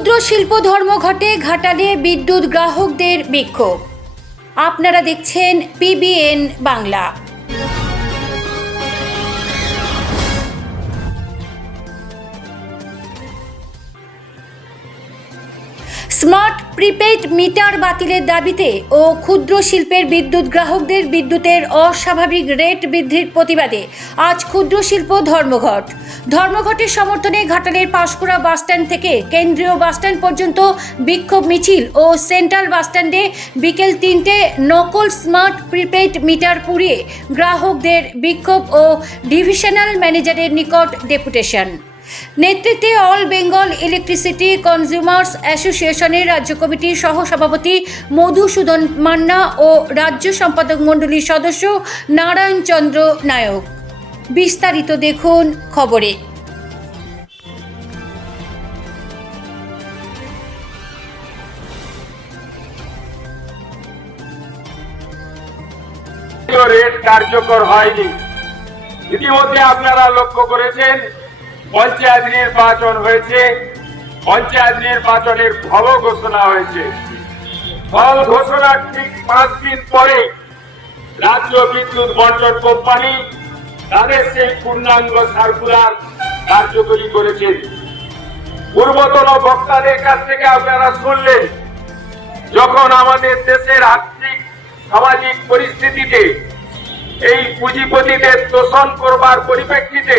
ক্ষুদ্র শিল্প ধর্মঘটে ঘাটালে বিদ্যুৎ গ্রাহকদের বিক্ষোভ। আপনারা দেখছেন PBN Bangla. Smart prepaid meter বাতিলের দাবিতে ও ক্ষুদ্র শিল্পের বিদ্যুৎ গ্রাহকদের বিদ্যুতের অস্বাভাবিক রেট বৃদ্ধির প্রতিবাদে আজ ক্ষুদ্র শিল্প ধর্মঘট। ধর্মঘটের সমর্থনে ঘাটালের পাঁশকুড়া বাসস্ট্যান্ড থেকে কেন্দ্রীয় বাসস্ট্যান্ড পর্যন্ত বিক্ষোভ মিছিল ও সেন্ট্রাল বাসস্ট্যান্ডে বিকেল তিনটে নকল স্মার্ট প্রিপেড মিটার পুড়িয়ে গ্রাহকদের বিক্ষোভ ও ডিভিশনাল ম্যানেজারের নিকট ডেপুটেশন। নেতৃত্বে অল বেঙ্গল ইলেকট্রিসিটি কনজিউমার্স অ্যাসোসিয়েশনের রাজ্য কমিটির সহসভাপতি মধুসূদন মান্না ও রাজ্য সম্পাদক মণ্ডলীর সদস্য নারায়ণ চন্দ্র নায়ক। বিস্তারিত দেখুন খবরে। কার্যকর হয়নি। ইতিমধ্যে আপনারা লক্ষ্য করেছেন পঞ্চায়েত নির্বাচন হয়েছে, পঞ্চায়েত নির্বাচনের ফল ঘোষণা হয়েছে। ফল ঘোষণার ঠিক পাঁচ দিন পরে রাজ্য বিদ্যুৎ বন্টন কোম্পানি তাদের সেই পূর্ণাঙ্গ সার্কুলার কার্যকরী করেছেন। পূর্বতন বক্তাদের কাছ থেকে আপনারা শুনলেন, যখন আমাদের দেশের আর্থিক, সামাজিক পরিস্থিতিতে এই পুঁজিপতিদের শোষণ করবার পরিপ্রেক্ষিতে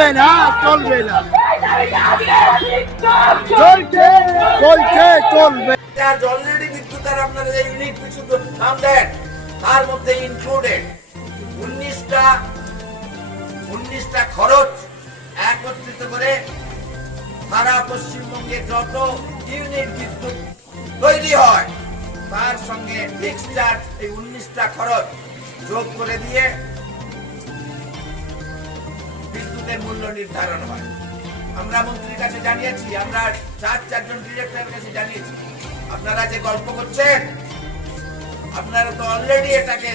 চলবে না চলবে না। চলছে চলছে, চলবে। তার আপনারা যে ইউনিট দাম দেন, তার মধ্যে ইনক্লুডেড উনিশটা উনিশটা খরচ একত্রিত করে সারা পশ্চিমবঙ্গে যত ইউনিট বিদ্যুৎ তৈরি হয়, তার সঙ্গে ফিক্স চার্জ এই উনিশটা খরচ যোগ করে দিয়ে বিদ্যুতের মূল্য নির্ধারণ হয়। আমরা মন্ত্রীর কাছে জানিয়েছি, আমরা চার চারজন ডিরেক্টরের কাছে জানিয়েছি। আপনারা যে গল্প করছেন, আপনারা তো অলরেডি এটাকে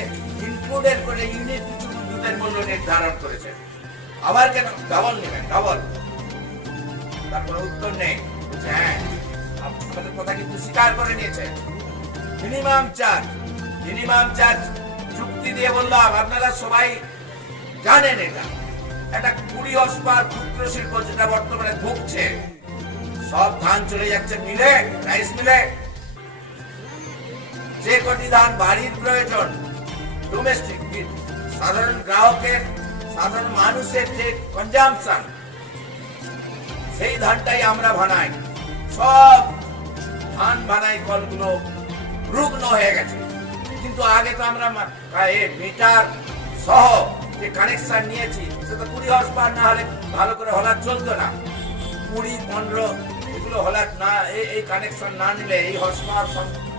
ইনক্লুডেড করে ইউনিট কিছু বিদ্যুতের মূল্য নির্ধারণ করেছেন। আবার কেন? ডবল নেবেন ডবল তারপরে উত্তর নেই। হ্যাঁ আপনাদের কথা কিন্তু স্বীকার করে নিয়েছে মিনিমাম চার্জ মিনিমাম চার্জ চুক্তি দিয়ে বললাম, আপনারা সবাই জানেন এটা। একটা কুড়ি হসপার ক্ষুদ্র শিল্প যেটা বর্তমানে ধুকছে। সব ধান চলে যাচ্ছে মিলে, রাইস মিলে। যে কটি ধান বাড়ির প্রয়োজন ডোমেস্টিক সাধারণ গ্রাহকের, সাধারণ মানুষের যে কনজামশন সেই ধানটাই আমরা বানাই। সব ধান বানাই কলগুলো রুগ্ন হয়ে গেছে। কিন্তু আগে তো আমরা মিটার সহ যে কানেকশন নিয়েছি সেটা কুড়ি হর্স পার না হলে ভালো করে হলার চলতো না। কুড়ি, পনেরো, এগুলো হলার না এই- কানেকশন না নিলে, এই হর্স পাওয়ার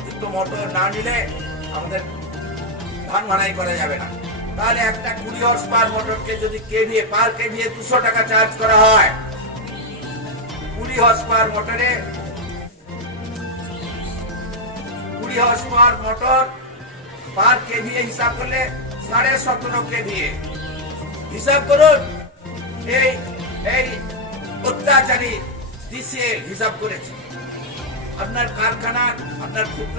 যুক্ত মোটর না নিলে আমাদের ধান ভানাই করা যাবে না। তাহলে একটা কুড়ি হর্স পার মোটরকে যদি কেভিএ পার কেভিএ দুশো টাকা চার্জ করা হয়, কুড়ি হর্স পার মোটরে কুড়ি horsepower motor per KVA হিসাব করলে সাড়ে সতেরো কেজি হিসাব করুন, এই এই অত্যাচারী ডিসিএল হিসাব করেছে। আপনার কারখানা, আপনার ক্ষুদ্র